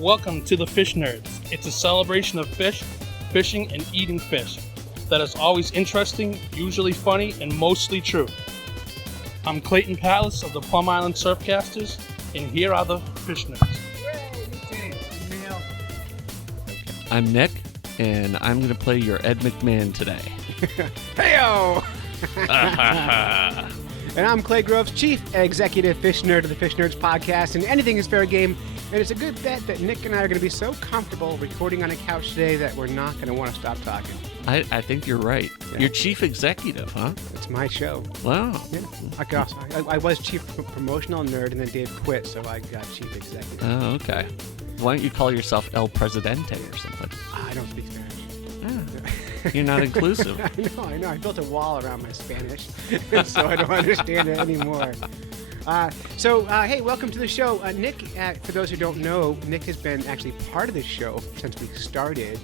Welcome to the Fish Nerds. It's a celebration of fish, fishing, and eating fish that is always interesting, usually funny, and mostly true. I'm Clayton Palace of the Plum Island Surfcasters, and here are the Fish Nerds. I'm Nick, and I'm going to play your Ed McMahon today. Heyo! And I'm Clay Groves, Chief Executive Fish Nerd of the Fish Nerds podcast, and anything is fair game. And it's a good bet that Nick and I are going to be so comfortable recording on a couch today that we're not going to want to stop talking. I think you're right. Yeah. You're Chief Executive, huh? It's my show. Wow. Yeah. I could also, I was Chief Promotional Nerd, and then Dave quit, so I got Chief Executive. Oh, okay. Why don't you call yourself El Presidente or something? I don't speak Spanish. You're not inclusive. I know. I built a wall around my Spanish, so I don't understand it anymore. Hey, welcome to the show. Nick, for those who don't know, Nick has been actually part of this show since we started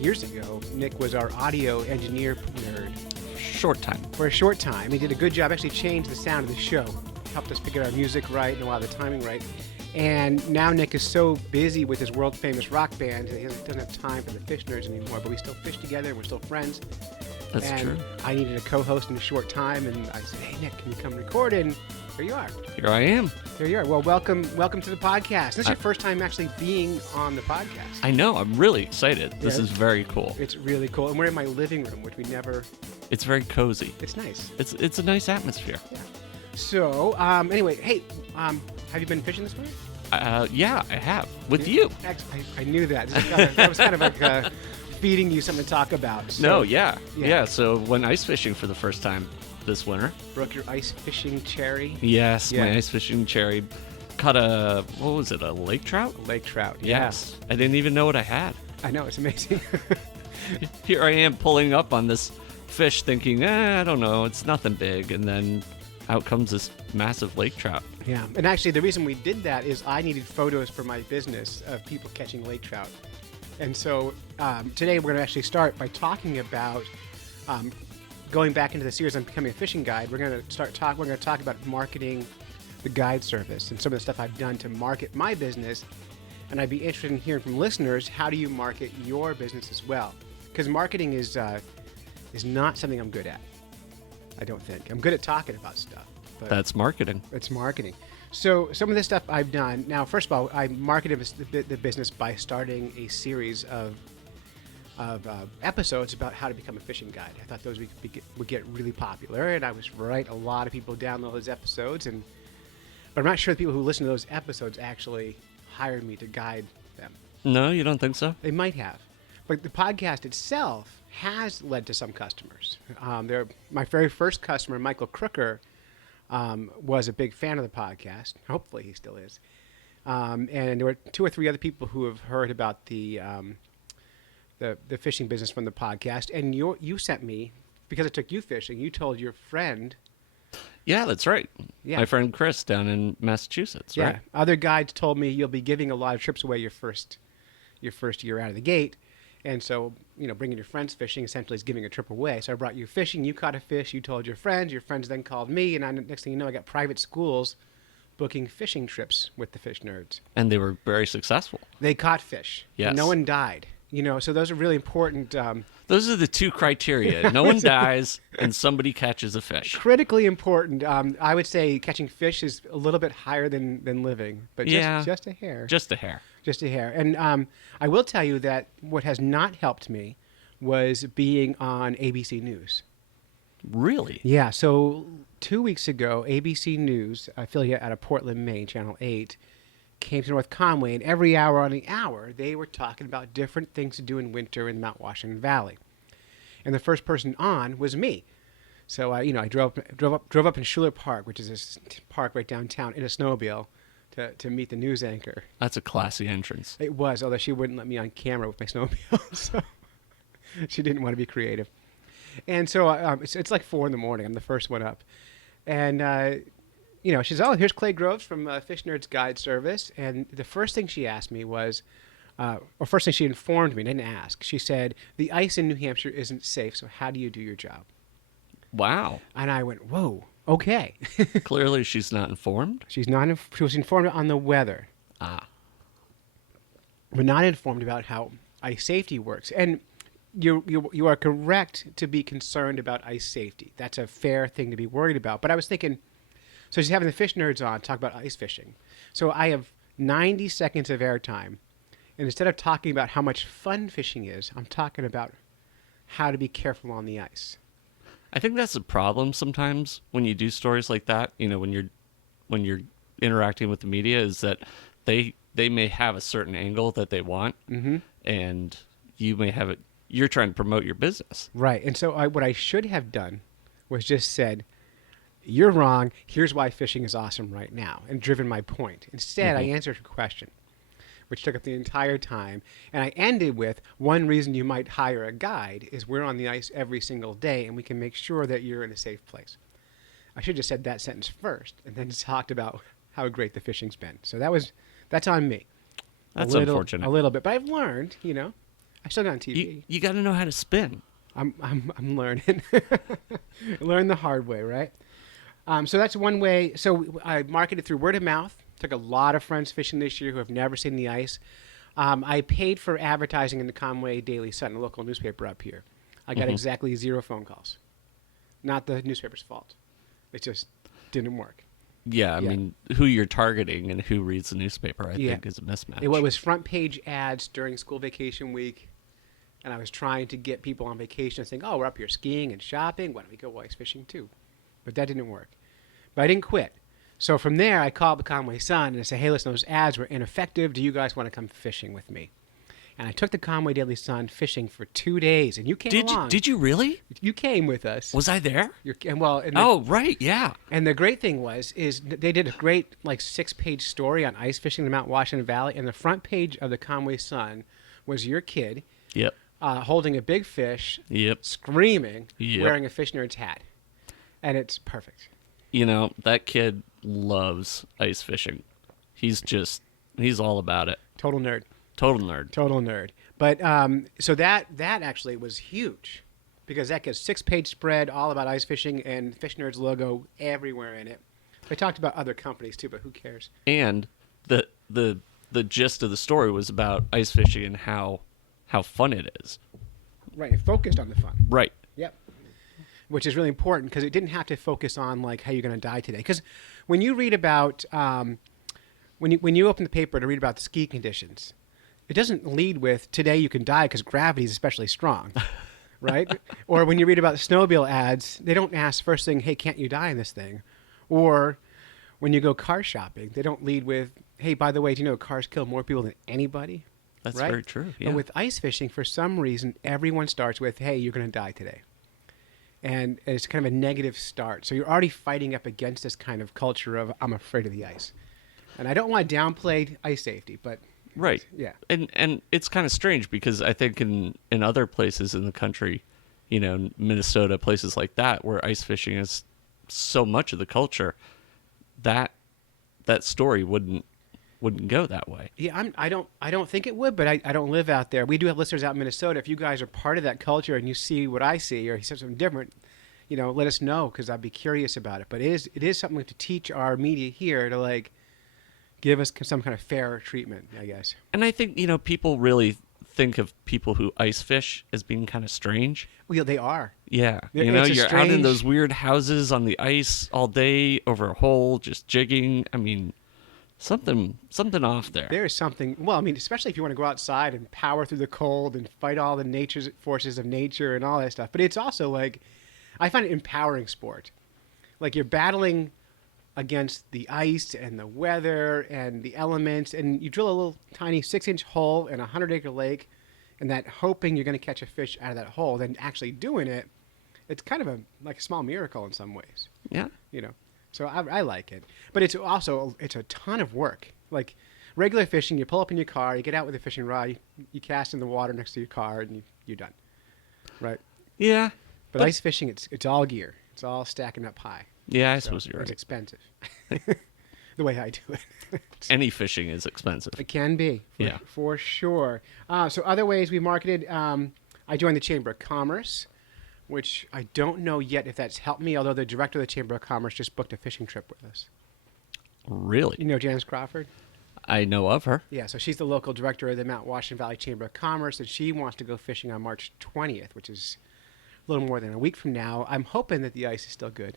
years ago. Nick was our audio engineer nerd. Short time. For a short time. He did a good job, actually changed the sound of the show. Helped us get our music right and a lot of the timing right. And now Nick is so busy with his world-famous rock band that he doesn't have time for the Fish Nerds anymore, but we still fish together and we're still friends. That's true. I needed a co-host in a short time, and I said, hey, Nick, can you come record? And here you are. Here I am. Here you are. Well, welcome to the podcast. This is your first time actually being on the podcast. I know. I'm really excited. This is very cool. It's really cool. And we're in my living room, which we never... It's very cozy. It's nice. It's a nice atmosphere. Yeah. So, anyway, hey, have you been fishing this morning? Yeah, I have. With you. I knew that. That was kind of like feeding you something to talk about. So, No, yeah. So went ice fishing for the first time this winter. Broke your ice fishing cherry? Yes, Yeah. my ice fishing cherry. Caught a lake trout? Lake trout, Yes. I didn't even know what I had. I know, it's amazing. Here I am pulling up on this fish thinking, I don't know, it's nothing big. And then out comes this massive lake trout. Yeah, and actually the reason we did that is I needed photos for my business of people catching lake trout. And so today we're going to actually start by talking about going back into the series on becoming a fishing guide. We're going to talk about marketing the guide service and some of the stuff I've done to market my business. And I'd be interested in hearing from listeners, how do you market your business as well? Because marketing is not something I'm good at. I don't think. I'm good at talking about stuff. But That's marketing. it's marketing. So some of this stuff I've done. Now, first of all, I marketed the business by starting a series of episodes about how to become a fishing guide. I thought those would get really popular, and I was right. A lot of people download those episodes, but I'm not sure the people who listen to those episodes actually hired me to guide them. No, you don't think so? They might have. But the podcast itself has led to some customers. My very first customer, Michael Crooker, was a big fan of the podcast. Hopefully he still is. And there were 2 or 3 other people who have heard about the fishing business from the podcast. And you sent me, because I took you fishing, you told your friend. Yeah, that's right. Yeah. My friend Chris down in Massachusetts, right? Other guides told me you'll be giving a lot of trips away your first year out of the gate. And so, bringing your friends fishing essentially is giving a trip away. So I brought you fishing. You caught a fish. You told your friends then called me. And next thing you know, I got private schools booking fishing trips with the Fish Nerds. And they were very successful. They caught fish. Yes. No one died. So those are really important. Those are the 2 criteria. No one dies and somebody catches a fish. Critically important. I would say catching fish is a little bit higher than living. But just a hair. Just a hair. Just a hair. And I will tell you that what has not helped me was being on ABC News. Really? Yeah. So 2 weeks ago, ABC News, affiliate out of Portland, Maine, Channel 8, came to North Conway, and every hour on the hour, they were talking about different things to do in winter in the Mount Washington Valley. And the first person on was me. So I drove up in Schuler Park, which is this park right downtown, in a snowmobile to meet the news anchor. That's a classy entrance. It was, although she wouldn't let me on camera with my snowmobile, so she didn't want to be creative. And so it's like 4 a.m. I'm the first one up. And, she says, here's Clay Groves from Fish Nerds Guide Service. And the first thing she asked me was, first thing she informed me, didn't ask. She said, the ice in New Hampshire isn't safe, so how do you do your job? Wow. And I went, whoa, okay. Clearly she's not informed. She was informed on the weather. Ah. we're not informed about how ice safety works. And you are correct to be concerned about ice safety. That's a fair thing to be worried about. But I was thinking, so she's having the fish nerds on talk about ice fishing. So I have 90 seconds of airtime. And instead of talking about how much fun fishing is, I'm talking about how to be careful on the ice. I think that's a problem sometimes when you do stories like that. When you're interacting with the media, is that they may have a certain angle that they want, and you may have it. You're trying to promote your business, Right. And so what I should have done was just said, "You're wrong. Here's why fishing is awesome right now," and driven my point. Instead, I answered her question, which took up the entire time. And I ended with, one reason you might hire a guide is we're on the ice every single day, and we can make sure that you're in a safe place. I should have just said that sentence first, and then talked about how great the fishing's been. So that's on me. That's unfortunate. A little bit, but I've learned. I still got on TV. You got to know how to spin. I'm learning. Learn the hard way, right? So that's one way. So I marketed through word of mouth. Took a lot of friends fishing this year who have never seen the ice. I paid for advertising in the Conway Daily Sun, a local newspaper up here. I got exactly 0 phone calls. Not the newspaper's fault. It just didn't work. Yeah, I mean, who you're targeting and who reads the newspaper, I think, is a mismatch. It was front page ads during school vacation week, and I was trying to get people on vacation saying, "Oh, we're up here skiing and shopping. Why don't we go ice fishing too?" But that didn't work. But I didn't quit. So from there, I called the Conway Sun and I said, "Hey, listen, those ads were ineffective. Do you guys want to come fishing with me?" And I took the Conway Daily Sun fishing for 2 days, and you came along. Did you really? You came with us. Was I there? Oh, right, yeah. And the great thing is they did a great 6-page story on ice fishing in the Mount Washington Valley, and the front page of the Conway Sun was your kid. Yep. Holding a big fish. Yep. Screaming. Yep. Wearing a fish nerd's hat, and it's perfect. That kid loves ice fishing. He's all about it. Total nerd. Total nerd. But so that actually was huge, because that gets 6-page spread all about ice fishing and Fish Nerds logo everywhere in it. I talked about other companies too, but who cares? And the gist of the story was about ice fishing and how fun it is. Right. It focused on the fun. Right. Yep. Which is really important, because it didn't have to focus on how you're going to die today. Because when you read about when you open the paper to read about the ski conditions, it doesn't lead with "today you can die because gravity is especially strong," right? Or when you read about the snowmobile ads, they don't ask first thing, "Hey, can't you die in this thing?" Or when you go car shopping, they don't lead with, "Hey, by the way, do you know cars kill more people than anybody?" That's right? very true. Yeah. But with ice fishing, for some reason, everyone starts with, "Hey, you're going to die today." And it's kind of a negative start. So you're already fighting up against this kind of culture of, "I'm afraid of the ice." And I don't want to downplay ice safety, but... Right. Yeah. And it's kind of strange, because I think in other places in the country, Minnesota, places like that, where ice fishing is so much of the culture, that story wouldn't go that way. Yeah, I don't think it would, but I don't live out there. We do have listeners out in Minnesota. If you guys are part of that culture and you see what I see, or you see something different, let us know, because I'd be curious about it. But it is something to teach our media here to give us some kind of fair treatment, I guess. And I think people really think of people who ice fish as being kind of strange. Well, they are. Yeah, It's you're out in those weird houses on the ice all day over a hole, just jigging. I mean, something off there. There is something. Well, I mean, especially if you want to go outside and power through the cold and fight all the forces of nature and all that stuff. But it's also I find it empowering sport. You're battling against the ice and the weather and the elements, and you drill a little tiny 6-inch hole in a 100-acre lake, and that hoping you're going to catch a fish out of that hole, then actually doing it, it's kind of a small miracle in some ways. Yeah. So I like it. But it's a ton of work. Regular fishing, you pull up in your car, you get out with a fishing rod, you cast in the water next to your car, and you're done. Right? Yeah. But ice fishing, it's all gear. It's all stacking up high. Yeah, I suppose you're right. It's expensive. The way I do it. Any fishing is expensive. It can be. For sure. So other ways we marketed, I joined the Chamber of Commerce, which I don't know yet if that's helped me, although the director of the Chamber of Commerce just booked a fishing trip with us. Really? You know Janice Crawford? I know of her. Yeah, so she's the local director of the Mount Washington Valley Chamber of Commerce, and she wants to go fishing on March 20th, which is a little more than a week from now. I'm hoping that the ice is still good.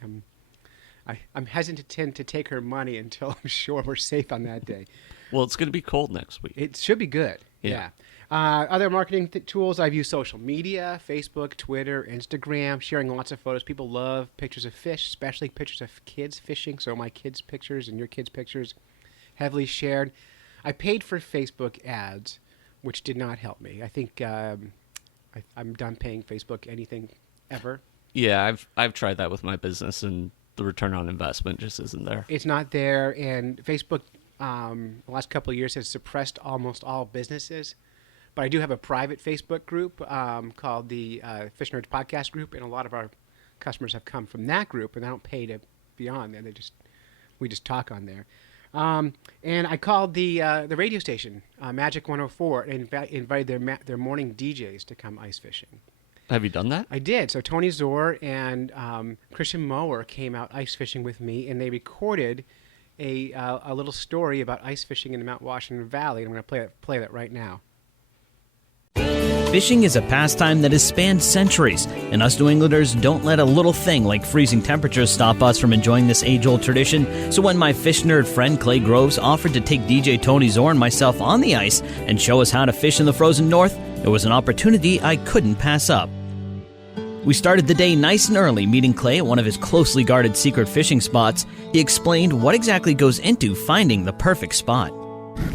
I'm hesitant to take her money until I'm sure we're safe on that day. Well, it's going to be cold next week. It should be good. Yeah. Other marketing tools, I've used social media, Facebook, Twitter, Instagram, sharing lots of photos. People love pictures of fish, especially pictures of kids fishing. So my kids' pictures and your kids' pictures heavily shared. I paid for Facebook ads, which did not help me. I think I'm done paying Facebook anything ever. Yeah, I've tried that with my business, and the return on investment just isn't there. It's not there, and Facebook the last couple of years has suppressed almost all businesses. But I do have a private Facebook group called the Fish Nerds Podcast Group, and a lot of our customers have come from that group, and I don't pay to be on there. We just talk on there. And I called the radio station, Magic 104, and invited their morning DJs to come ice fishing. Have you done that? I did. So Tony Zor and Christian Mower came out ice fishing with me, and they recorded a little story about ice fishing in the Mount Washington Valley. And I'm going to play that right now. Fishing is a pastime that has spanned centuries, and us New Englanders don't let a little thing like freezing temperatures stop us from enjoying this age-old tradition. So when my fish nerd friend Clay Groves offered to take DJ Tony Zor and myself on the ice and show us how to fish in the frozen north, it was an opportunity I couldn't pass up. We started the day nice and early, meeting Clay at one of his closely guarded secret fishing spots. He explained what exactly goes into finding the perfect spot.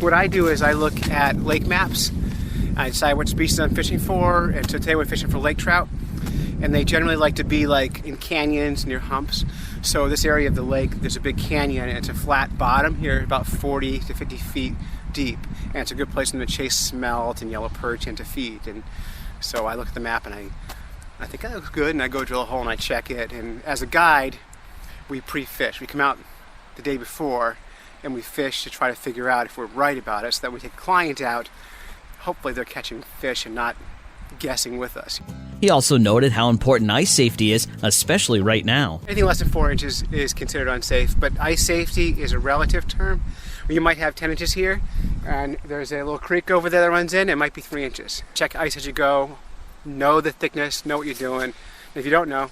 What I do is I look at lake maps. I decide what species I'm fishing for, and so today we're fishing for lake trout, and they generally like to be like in canyons near humps. So this area of the lake, there's a big canyon, and it's a flat bottom here, about 40 to 50 feet deep, and it's a good place for them to chase smelt and yellow perch and to feed. And so I look at the map and I think that looks good, and I go drill a hole and I check it. And as a guide, we pre-fish. We come out the day before and we fish to try to figure out if we're right about it, so that we take a client out. Hopefully they're catching fish and not guessing with us. He also noted how important ice safety is, especially right now. Anything less than 4 inches is considered unsafe, but ice safety is a relative term. You might have 10 inches here, and there's a little creek over there that runs in. It might be 3 inches. Check ice as you go. Know the thickness. Know what you're doing. And if you don't know,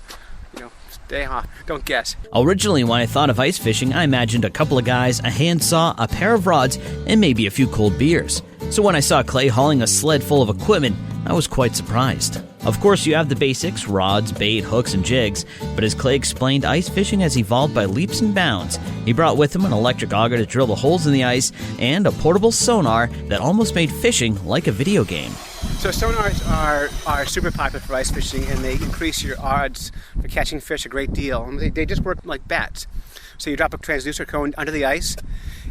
stay off. Don't guess. Originally, when I thought of ice fishing, I imagined a couple of guys, a handsaw, a pair of rods, and maybe a few cold beers. So when I saw Clay hauling a sled full of equipment, I was quite surprised. Of course, you have the basics, rods, bait, hooks, and jigs, but as Clay explained, ice fishing has evolved by leaps and bounds. He brought with him an electric auger to drill the holes in the ice, and a portable sonar that almost made fishing like a video game. So sonars are super popular for ice fishing, and they increase your odds for catching fish a great deal. And they just work like bats. So you drop a transducer cone under the ice,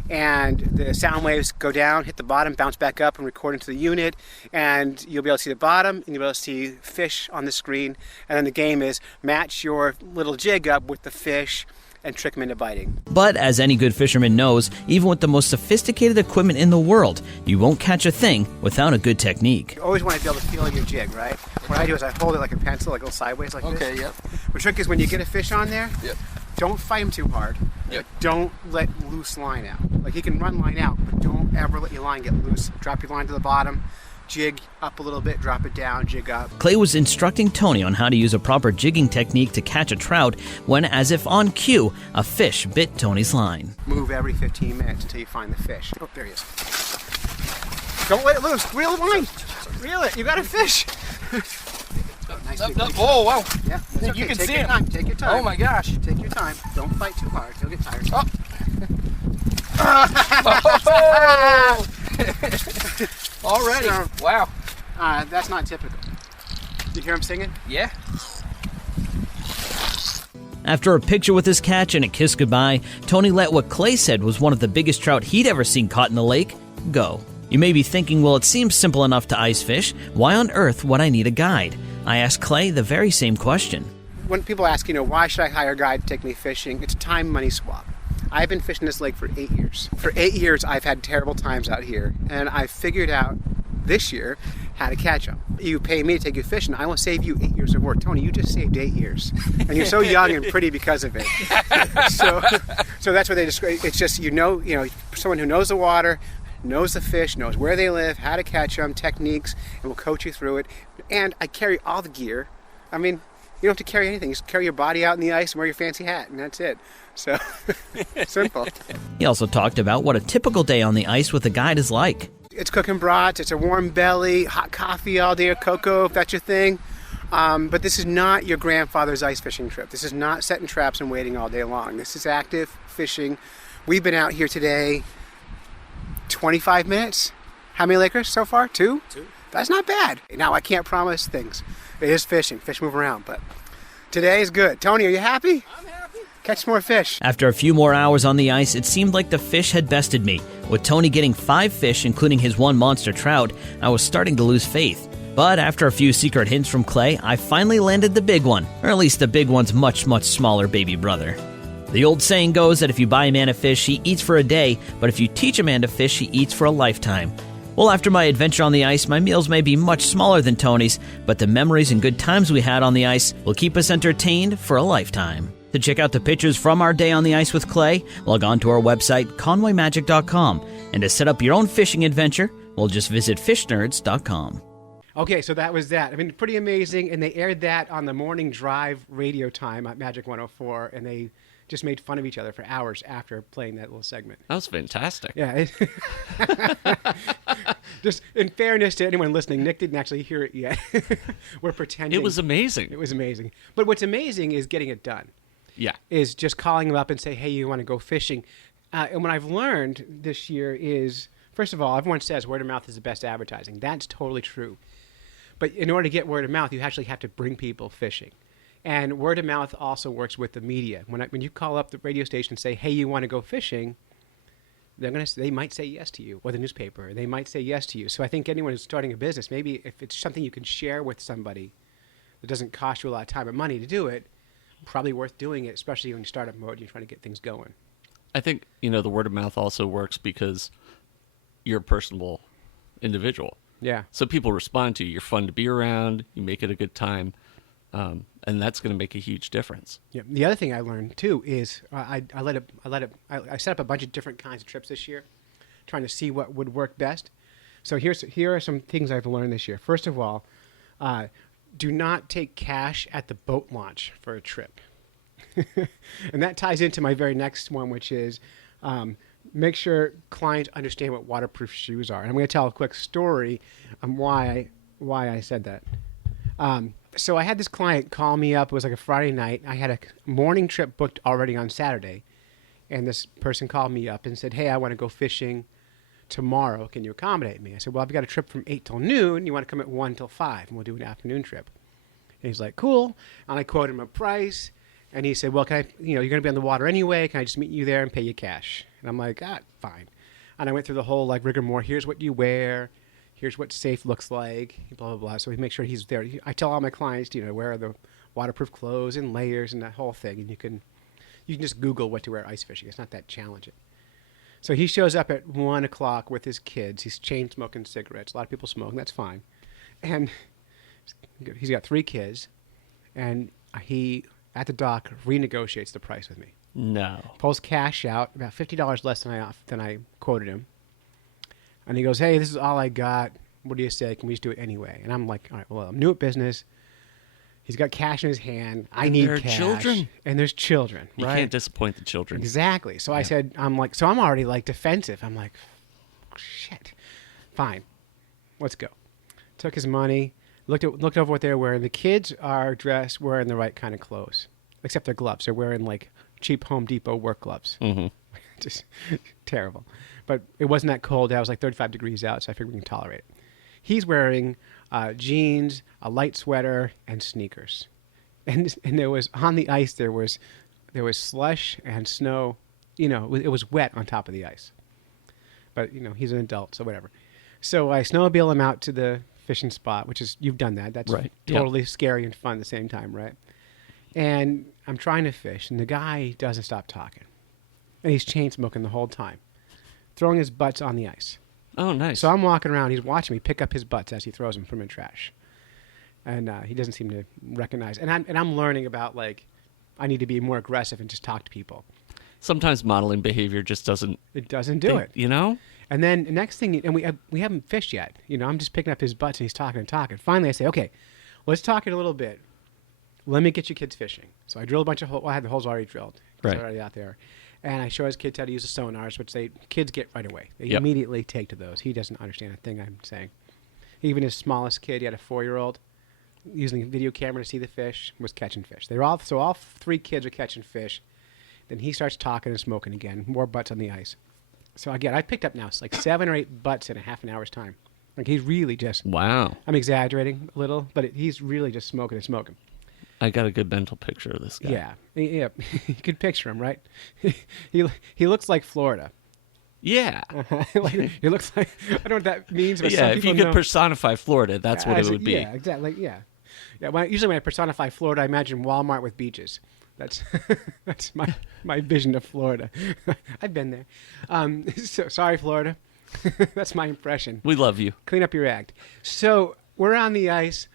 and the sound waves go down, hit the bottom, bounce back up, and record into the unit, and you'll be able to see the bottom, and you'll be able to see fish on the screen. And then the game is match your little jig up with the fish and trick them into biting. But as any good fisherman knows, even with the most sophisticated equipment in the world, you won't catch a thing without a good technique. You always want to be able to feel your jig, right? What I do is I hold it like a pencil, like go sideways like this. Okay, yep. The trick is when you get a fish on there, Yep. don't fight him too hard. Yep. Don't let loose line out. Like he can run line out, but don't ever let your line get loose. Drop your line to the bottom, jig up a little bit, drop it down, jig up. Clay was instructing Tony on how to use a proper jigging technique to catch a trout when, as if on cue, a fish bit Tony's line. Move every 15 minutes until you find the fish. Oh, there he is. Don't let it loose. Reel the line. Reel it. You got a fish. Nice big fish. Oh, wow. Yeah, that's okay. You can Take see your him. time. Take your time. Oh, my gosh. Take your time. Don't fight too hard. He'll get tired. Oh. Already. Wow. That's not typical. You hear him singing? Yeah. After a picture with his catch and a kiss goodbye, Tony let what Clay said was one of the biggest trout he'd ever seen caught in the lake go. You may be thinking, well, it seems simple enough to ice fish. Why on earth would I need a guide? I asked Clay the very same question. When people ask, why should I hire a guide to take me fishing? It's a time-money swap. I've been fishing this lake for 8 years. For 8 years, I've had terrible times out here, and I figured out this year how to catch them. You pay me to take you fishing, I will save you 8 years of work. Tony, you just saved 8 years. And you're so young and pretty because of it. So that's what they describe. It's just, someone who knows the water, knows the fish, knows where they live, how to catch them, techniques, and will coach you through it. And I carry all the gear. I mean, you don't have to carry anything. Just carry your body out in the ice and wear your fancy hat, and that's it. So, simple. He also talked about what a typical day on the ice with a guide is like. It's cooking brats, it's a warm belly, hot coffee all day, or cocoa, if that's your thing. But this is not your grandfather's ice fishing trip. This is not setting traps and waiting all day long. This is active fishing. We've been out here today 25 minutes. How many Lakers so far? Two? That's not bad. Now, I can't promise things. It is fishing. Fish move around, but today is good. Tony, are you happy? I'm happy. Catch some more fish. After a few more hours on the ice, it seemed like the fish had bested me. With Tony getting 5 fish, including his one monster trout, I was starting to lose faith. But after a few secret hints from Clay, I finally landed the big one, or at least the big one's much, much smaller baby brother. The old saying goes that if you buy a man a fish, he eats for a day, but if you teach a man to fish, he eats for a lifetime. Well, after my adventure on the ice, my meals may be much smaller than Tony's, but the memories and good times we had on the ice will keep us entertained for a lifetime. To check out the pictures from our day on the ice with Clay, log on to our website, conwaymagic.com, and to set up your own fishing adventure, we'll just visit fishnerds.com. Okay, so that was that. I mean, pretty amazing, and they aired that on the morning drive radio time at Magic 104, and they just made fun of each other for hours after playing that little segment. That was fantastic. Yeah. Just in fairness to anyone listening, Nick didn't actually hear it yet. We're pretending. It was amazing. It was amazing. But what's amazing is getting it done. Yeah. Is just calling them up and say, hey, you want to go fishing? And what I've learned this year is, first of all, everyone says word of mouth is the best advertising. That's totally true. But in order to get word of mouth, you actually have to bring people fishing. And word of mouth also works with the media. When you call up the radio station and say, hey, you want to go fishing, they might say yes to you, or the newspaper. They might say yes to you. So I think anyone who's starting a business, maybe if it's something you can share with somebody that doesn't cost you a lot of time and money to do it, probably worth doing it, especially when you start up mode and you're trying to get things going. I think, the word of mouth also works because you're a personable individual. Yeah. So people respond to you. You're fun to be around. You make it a good time. And that's going to make a huge difference. Yeah. The other thing I learned too is I set up a bunch of different kinds of trips this year, trying to see what would work best. So here are some things I've learned this year. First of all, do not take cash at the boat launch for a trip. And that ties into my very next one, which is make sure clients understand what waterproof shoes are. And I'm going to tell a quick story on why I said that. So I had this client call me up. It was like a Friday night. I had a morning trip booked already on Saturday. And this person called me up and said, hey, I want to go fishing tomorrow. Can you accommodate me? I said, well, I've got a trip from 8 till noon. You want to come at 1 till 5, and we'll do an afternoon trip. And he's like, cool. And I quoted him a price. And he said, well, can I, you're going to be on the water anyway. Can I just meet you there and pay you cash? And I'm like, fine. And I went through the whole rigmarole. Here's what you wear. Here's what safe looks like, blah, blah, blah. So we make sure he's there. I tell all my clients, wear the waterproof clothes and layers and that whole thing. And you can just Google what to wear ice fishing. It's not that challenging. So he shows up at 1 o'clock with his kids. He's chain smoking cigarettes. A lot of people smoke, and that's fine. And he's got 3 kids. And he, at the dock, renegotiates the price with me. No. Pulls cash out, about $50 less than I quoted him. And he goes, hey, this is all I got. What do you say? Can we just do it anyway? And I'm like, all right, well, I'm new at business. He's got cash in his hand. I need cash. Children. And there's children. You right? can't disappoint the children. Exactly. So I said, I'm already defensive. I'm like, shit. Fine. Let's go. Took his money. Looked over what they were wearing. The kids are dressed wearing the right kind of clothes, except their gloves. They're wearing cheap Home Depot work gloves. Mm-hmm. Just terrible. But it wasn't that cold. It was 35 degrees out, so I figured we can tolerate it. He's wearing jeans, a light sweater, and sneakers. And there was, on the ice, there was slush and snow. It was wet on top of the ice. But, he's an adult, so whatever. So I snowmobile him out to the fishing spot, which is, you've done that. That's right. Totally scary and fun at the same time, right? And I'm trying to fish, and the guy doesn't stop talking. And he's chain smoking the whole time, throwing his butts on the ice. Oh, nice. So I'm walking around. He's watching me pick up his butts as he throws them from the trash. And he doesn't seem to recognize. And I'm learning about, I need to be more aggressive and just talk to people. Sometimes modeling behavior just doesn't... It doesn't do it. And then the next thing, and we haven't fished yet. I'm just picking up his butts and he's talking and talking. Finally, I say, okay, let's talk it a little bit. Let me get you kids fishing. So I drilled a bunch of holes. Well, I had the holes already drilled. Right. They're already out there. And I show his kids how to use the sonars, which kids get right away. They Yep. immediately take to those. He doesn't understand a thing I'm saying. Even his smallest kid, he had a 4-year-old, using a video camera to see the fish, was catching fish. All 3 kids are catching fish. Then he starts talking and smoking again. More butts on the ice. So again, I picked up now like 7 or 8 butts in a half an hour's time. Like he's really just. Wow. I'm exaggerating a little, but he's really just smoking and smoking. I got a good mental picture of this guy. Yeah. You can picture him, right? he looks like Florida. Yeah. He looks like, I don't know what that means, but Yeah, some if people you could know. personify Florida, that's what it would be. Yeah, exactly. Yeah. Usually when I personify Florida, I imagine Walmart with beaches. That's that's my vision of Florida. I've been there. So sorry, Florida. That's my impression. We love you. Clean up your act. So we're on the ice.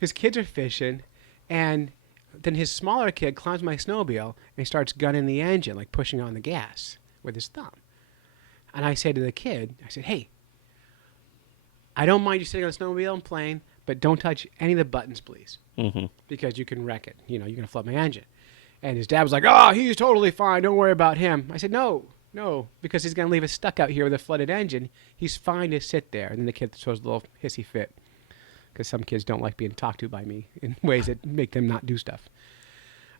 His kids are fishing, and then his smaller kid climbs my snowmobile and he starts gunning the engine, like pushing on the gas with his thumb. And I say to the kid, I said, hey, I don't mind you sitting on the snowmobile and playing, but don't touch any of the buttons, please, because you can wreck it. You're going to flood my engine. And his dad was like, oh, he's totally fine. Don't worry about him. I said, no, because he's going to leave us stuck out here with a flooded engine. He's fine to sit there. And then the kid throws a little hissy fit because some kids don't like being talked to by me in ways that make them not do stuff.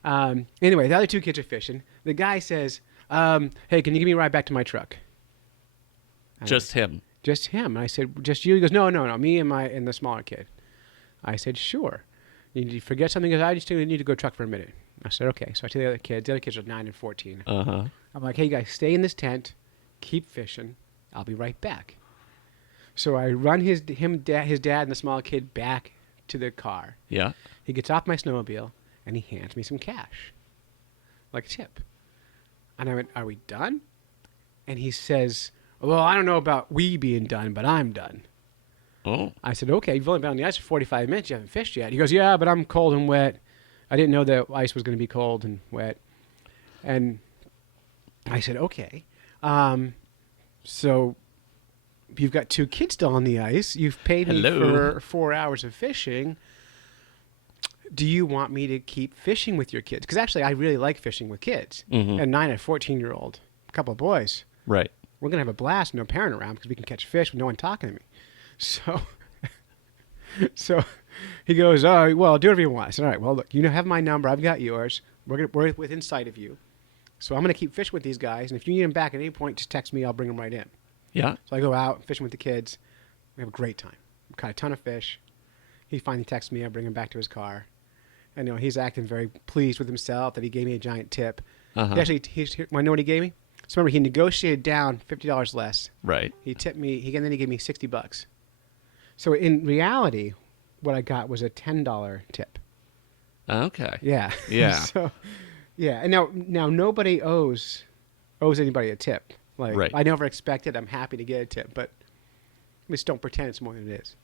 Anyway, the other 2 kids are fishing. The guy says, hey, can you give me a ride back to my truck? And Just him. Just him. And I said, just you? He goes, no, me and the smaller kid. I said, sure. Did you forget something? He goes, I just need to go truck for a minute. I said, okay. So I tell the other kids are 9 and 14. Uh-huh. I'm like, hey, guys, stay in this tent. Keep fishing. I'll be right back. So I run his dad and the small kid back to the car. Yeah. He gets off my snowmobile, and he hands me some cash, like a tip. And I went, are we done? And he says, well, I don't know about we being done, but I'm done. Oh. I said, okay, you've only been on the ice for 45 minutes. You haven't fished yet. He goes, yeah, but I'm cold and wet. I didn't know the ice was going to be cold and wet. And I said, okay. So you've got 2 kids still on the ice. You've paid me for 4 hours of fishing. Do you want me to keep fishing with your kids? Because actually, I really like fishing with kids. And 9 and 14-year-old, a couple of boys. Right. We're going to have a blast, no parent around, because we can catch fish with no one talking to me. So he goes, oh, well, do whatever you want. I said, all right, well, look, you have my number. I've got yours. We're within sight of you. So I'm going to keep fishing with these guys. And if you need them back at any point, just text me. I'll bring them right in. Yeah. So I go out fishing with the kids. We have a great time. We caught a ton of fish. He finally texts me. I bring him back to his car. And he's acting very pleased with himself that he gave me a giant tip. Uh-huh. He actually, I know what he gave me? So remember, he negotiated down $50 less. Right. He tipped me, and then he gave me $60. So in reality, what I got was a $10 tip. Okay. Yeah. Yeah. So, yeah. And now nobody owes anybody a tip. Like, right. I never expected. I'm happy to get a tip, but just don't pretend it's more than it is.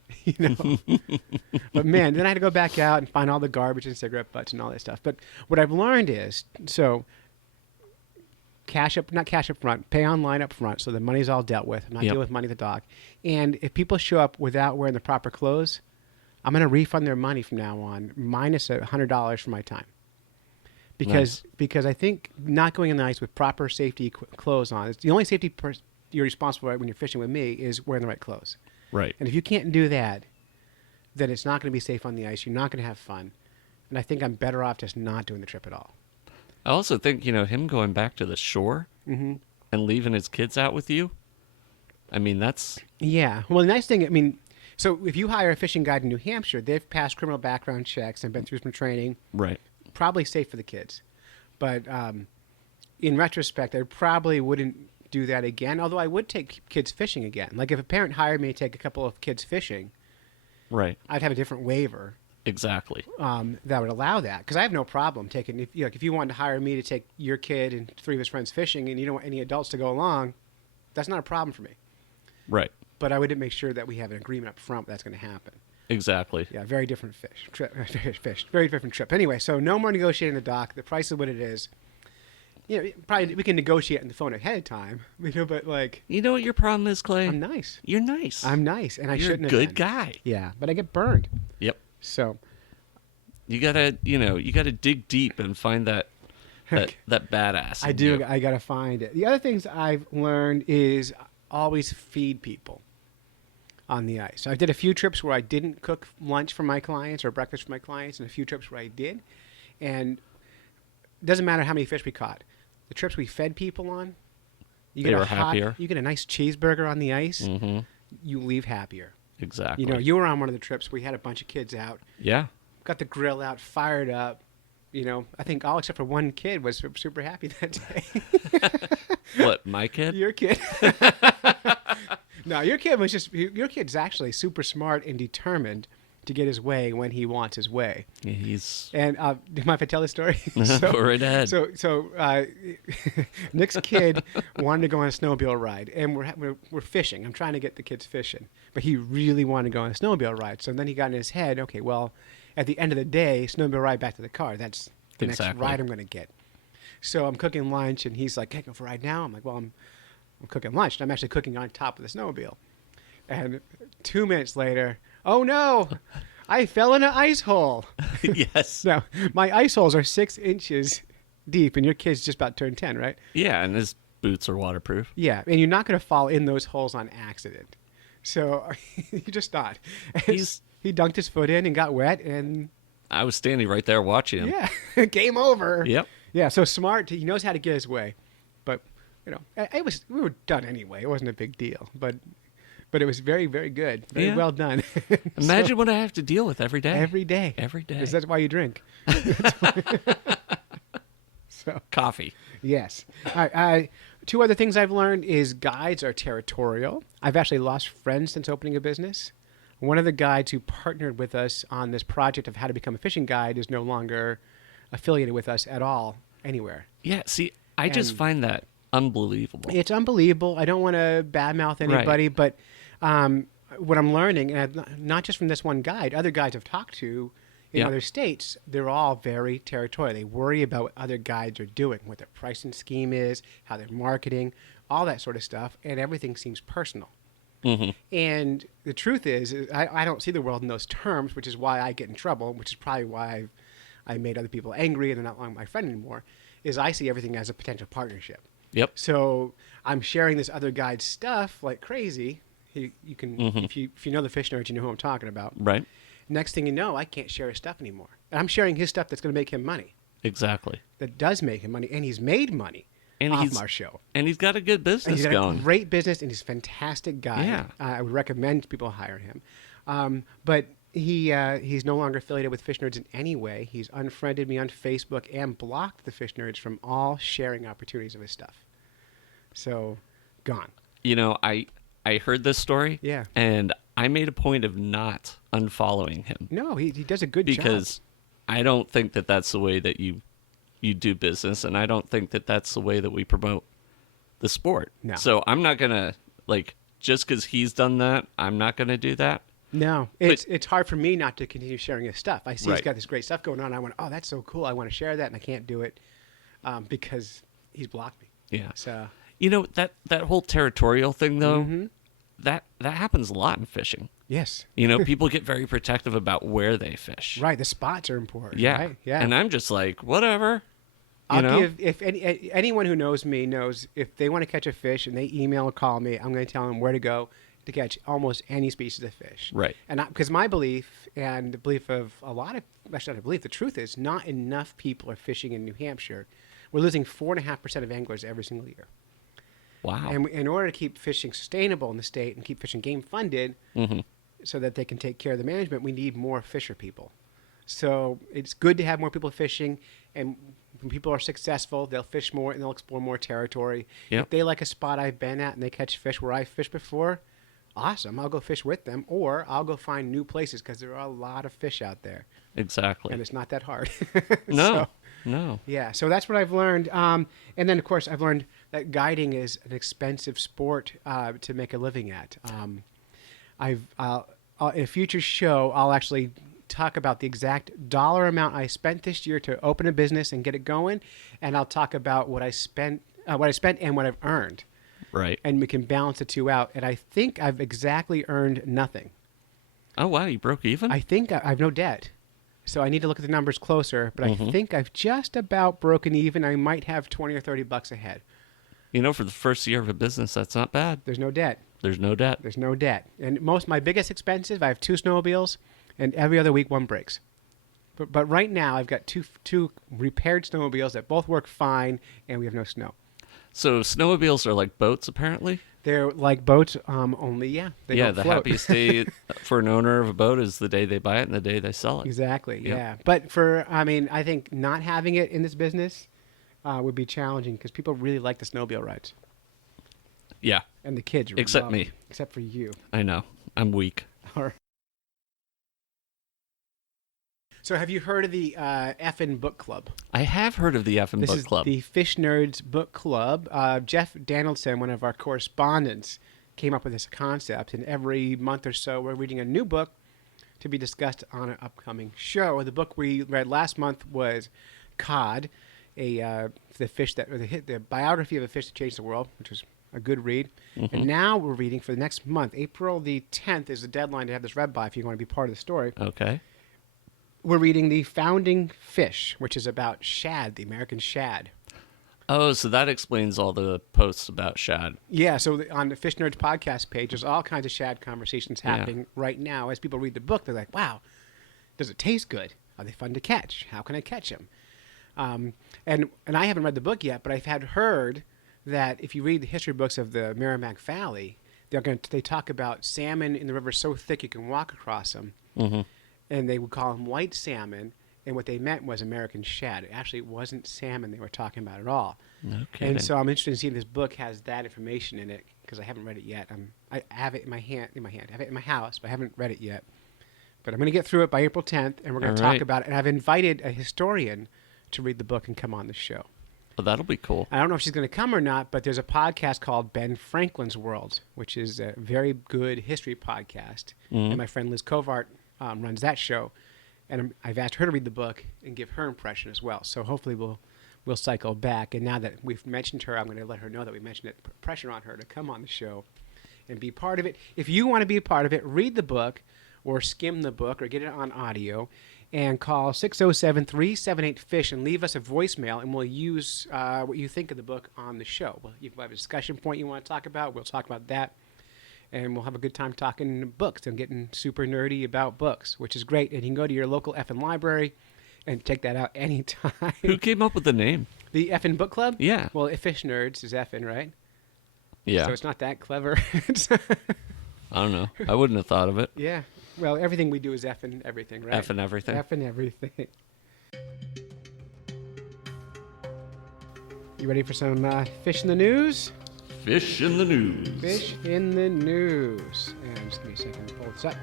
But man, then I had to go back out and find all the garbage and cigarette butts and all that stuff. But what I've learned is, so not cash up front, pay online up front, so the money's all dealt with. I'm not dealing with money at the dock. And if people show up without wearing the proper clothes, I'm going to refund their money from now on, minus $100 for my time. Because I think not going on the ice with proper safety clothes on, it's the only safety you're responsible for when you're fishing with me is wearing the right clothes. Right. And if you can't do that, then it's not going to be safe on the ice. You're not going to have fun. And I think I'm better off just not doing the trip at all. I also think, him going back to the shore and leaving his kids out with you, I mean, that's... Yeah. Well, the nice thing, so if you hire a fishing guide in New Hampshire, they've passed criminal background checks and been through some training. Right. Probably safe for the kids. But in retrospect, I probably wouldn't do that again, although I would take kids fishing again. Like if a parent hired me to take a couple of kids fishing, right, I'd have a different waiver. Exactly. That would allow that, because I have no problem taking. If you wanted to hire me to take your kid and 3 of his friends fishing, and you don't want any adults to go along, that's not a problem for me. Right. But I would make sure that we have an agreement up front that's going to happen. Exactly. Yeah, very different very different trip. Anyway, so no more negotiating the dock. The price is what it is. probably we can negotiate on the phone ahead of time, but like, You know what your problem is, Clay? I'm nice. You're nice. I'm nice, and I You're shouldn't a have good been. guy. Yeah, but I get burned. Yep. So You gotta dig deep and find that badass. I in do. you. I gotta find it. The other things I've learned is always feed people on the ice. So I did a few trips where I didn't cook lunch for my clients or breakfast for my clients, and a few trips where I did. And it doesn't matter how many fish we caught. The trips we fed people on, They were happier. You get a nice cheeseburger on the ice, Mm-hmm. you leave happier. Exactly. You were on one of the trips. We had a bunch of kids out, Yeah. got the grill out, fired up. I think all except for one kid was super happy that day. What, my kid? Your kid. No, your kid's actually super smart and determined to get his way when he wants his way. Yeah, he's And do you mind if I tell the story? go right ahead. So Nick's kid wanted to go on a snowmobile ride, and we're fishing. I'm trying to get the kids fishing, but he really wanted to go on a snowmobile ride. So then he got in his head, okay, well, at the end of the day, snowmobile ride back to the car. That's the next Exactly. ride I'm going to get. So I'm cooking lunch, and he's like, "Can I go for a ride now?" I'm like, "Well, I'm cooking lunch. And I'm actually cooking on top of the snowmobile." And 2 minutes later, oh no, I fell in an ice hole. Yes. Now, my ice holes are 6 inches deep, and your kid's just about turned 10, right? Yeah, and his boots are waterproof. Yeah, and you're not going to fall in those holes on accident. So you're just not. He dunked his foot in and got wet, and I was standing right there watching him. yeah, game over. Yep. Yeah, so smart. He knows how to get his way. But, we were done anyway. It wasn't a big deal. But it was very, very good. Very Yeah. well done. Imagine what I have to deal with every day. Every day. Every day. Because that's why you drink. So, Coffee. yes. All right, two other things I've learned is guides are territorial. I've actually lost friends since opening a business. One of the guides who partnered with us on this project of how to become a fishing guide is no longer affiliated with us at all anywhere. Yeah, see, I just And- find that unbelievable. It's unbelievable. I don't want to badmouth anybody, but what I'm learning, and not just from this one guide, other guides I've talked to in Yeah. other states, they're all very territorial. They worry about what other guides are doing, what their pricing scheme is, how they're marketing, all that sort of stuff, and everything seems personal. Mhm. And the truth is I don't see the world in those terms, which is why I get in trouble, which is probably why I made other people angry and they're not my friend anymore, is I see everything as a potential partnership. Yep. So I'm sharing this other guy's stuff like crazy. You can, if you know the fish nerds, you know who I'm talking about. Right. Next thing you know, I can't share his stuff anymore. And I'm sharing his stuff that's going to make him money. Exactly. That does make him money, and he's made money And off he's our show. And he's got a good And business he's got going. a great business, and he's a fantastic guy. Yeah. I would recommend people hire him. But he's no longer affiliated with Fish Nerds in any way. He's unfriended me on Facebook and blocked the Fish Nerds from all sharing opportunities of his stuff. So, gone. You know, I heard this story. Yeah. And I made a point of not unfollowing him No, he does a good job. because I don't think that that's the way that you do business, and I don't think that that's the way that we promote the sport. No. So I'm not gonna just because he's done that, I'm not gonna do that. No, it's hard for me not to continue sharing his stuff. I see he's Right. got this great stuff going on. I went, oh, that's so cool. I want to share that, and I can't do it because he's blocked me. Yeah. So You know, that whole territorial thing though, Mm-hmm. that happens a lot in fishing. yes, You know, people get very protective about where they fish. right. The spots are important. Yeah. Right? Yeah. And I'm just like, whatever. I'll know? give if anyone who knows me knows if they want to catch a fish and they email or call me, I'm going to tell them where to go to catch almost any species of fish. Right. And because my belief and the belief of a lot of actually not a belief, the truth is not enough people are fishing in New Hampshire. We're losing 4.5% of anglers every single year. Wow. And in order to keep fishing sustainable in the state and keep fishing game funded so that they can take care of the management, we need more fisher people. So it's good to have more people fishing, and when people are successful, they'll fish more and they'll explore more territory. Yep. If they like a spot I've been at and they catch fish where I fished before, awesome. I'll go fish with them, or I'll go find new places because there are a lot of fish out there, Exactly. and it's not that hard. No. So, No. yeah, so that's what I've learned. And then, of course, I've learned that guiding is an expensive sport to make a living at. In a future show, I'll actually talk about the exact dollar amount I spent this year to open a business and get it going, and I'll talk about what I spent and what I've earned. Right. And we can balance the two out. And I think I've exactly earned nothing. Oh, wow. You broke even? I think I have no debt. So I need to look at the numbers closer, but I think I've just about broken even. I might have 20 or 30 bucks ahead. You know, for the first year of a business, that's not bad. There's no debt. There's no debt. There's no debt. And my biggest expenses, I have 2 snowmobiles, and every other week one breaks. But right now I've got two repaired snowmobiles that both work fine, and we have no snow. So snowmobiles are like boats, apparently? They're like boats, only, they don't the float. happiest day for an owner of a boat is the day they buy it and the day they sell it. Exactly, Yep. yeah. But I think not having it in this business would be challenging because people really like the snowmobile rides. Yeah, And the kids Except love me. it. Except for you. I know. I'm weak. All right. So have you heard of the Effin' Book Club? I have heard of the Effin' This Book is Club. the Fish Nerds Book Club. Jeff Donaldson, one of our correspondents, came up with this concept, and every month or so we're reading a new book to be discussed on an upcoming show. The book we read last month was Cod, the biography of a fish that changed the world, which was a good read. And now we're reading for the next month. April the 10th is the deadline to have this read by if you want to be part of the story. Okay. We're reading The Founding Fish, which is about shad, the American shad. Oh, so that explains all the posts about shad. Yeah, so on the Fish Nerds podcast page, there's all kinds of shad conversations happening right now. As people read the book, they're like, wow, does it taste good? Are they fun to catch? How can I catch them? And I haven't read the book yet, but I've heard that if you read the history books of the Merrimack Valley, they talk about salmon in the river so thick you can walk across them. Mm-hmm. And they would call them white salmon, and what they meant was American shad. Actually, it wasn't salmon they were talking about at all. No kidding. And so I'm interested in seeing if this book has that information in it, because I haven't read it yet. I have it in my hand. I have it in my house, but I haven't read it yet. But I'm going to get through it by April 10th, and we're going to All talk right. about it. And I've invited a historian to read the book and come on the show. Well, that'll be cool. I don't know if she's going to come or not, but there's a podcast called Ben Franklin's World, which is a very good history podcast. And my friend Liz Covart runs that show. And I've asked her to read the book and give her impression as well. So hopefully we'll cycle back. And now that we've mentioned her, I'm going to let her know that we mentioned it, put pressure on her to come on the show and be part of it. If you want to be a part of it, read the book or skim the book or get it on audio and call 607-378-FISH and leave us a voicemail, and we'll use what you think of the book on the show. Well, you have a discussion point you want to talk about, we'll talk about that. And we'll have a good time talking books and getting super nerdy about books, which is great. And you can go to your local effing library and check that out anytime. Who came up with the name? The effing book club? Yeah. Well, Fish Nerds is effing, right? Yeah. So it's not that clever. I don't know. I wouldn't have thought of it. Yeah. Well, everything we do is effing everything, right? Effing everything. Effing everything. You ready for some fish in the news? Fish in the news. Fish in the news. And just give me a second to pull this up.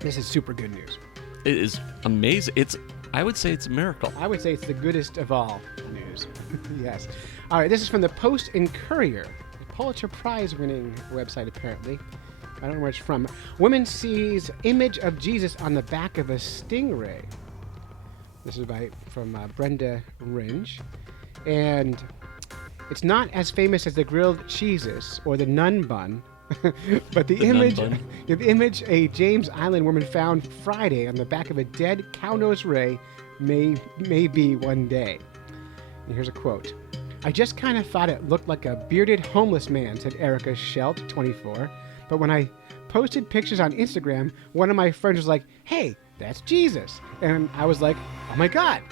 This is super good news. It is amazing. I would say it's a miracle. I would say it's the goodest of all news. Yes. All right, this is from the Post and Courier, a Pulitzer Prize winning website, apparently. I don't know where it's from. Woman sees image of Jesus on the back of a stingray. This is from Brenda Ringe. And it's not as famous as the grilled cheeses or the nun bun, but the image a James Island woman found Friday on the back of a dead cow-nosed ray may be one day. And here's a quote. I just kind of thought it looked like a bearded homeless man, said Erica Schelt, 24. But when I posted pictures on Instagram, one of my friends was like, hey, that's Jesus. And I was like, oh my God,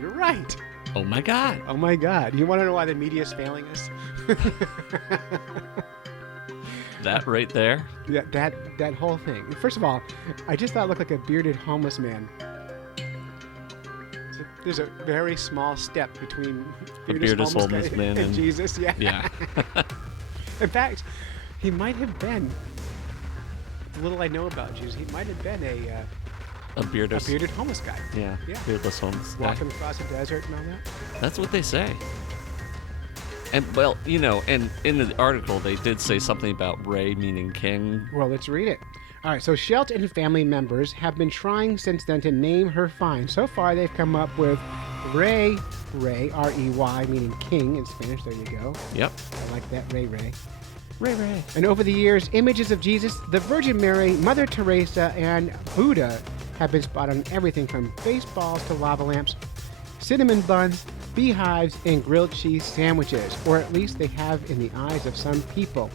you're right. Oh my God. Oh my God. You want to know why the media is failing us? That right there. Yeah, that whole thing. First of all, I just thought it looked like a bearded homeless man. There's a very small step between bearded homeless guy man and Jesus. Yeah. Yeah. In fact, he might have been. The little I know about Jesus, he might have been A bearded homeless guy. Yeah. Yeah. Beardless homeless guy. Walking across the desert and all that. That's what they say. And well, and in the article they did say something about Ray meaning king. Well, let's read it. All right, so Shelt and family members have been trying since then to name her find. So far, they've come up with Ray, R-E-Y, meaning king in Spanish. There you go. Yep. I like that, Ray. Ray. And over the years, images of Jesus, the Virgin Mary, Mother Teresa, and Buddha have been spotted on everything from baseballs to lava lamps, cinnamon buns, beehives, and grilled cheese sandwiches, or at least they have in the eyes of some people.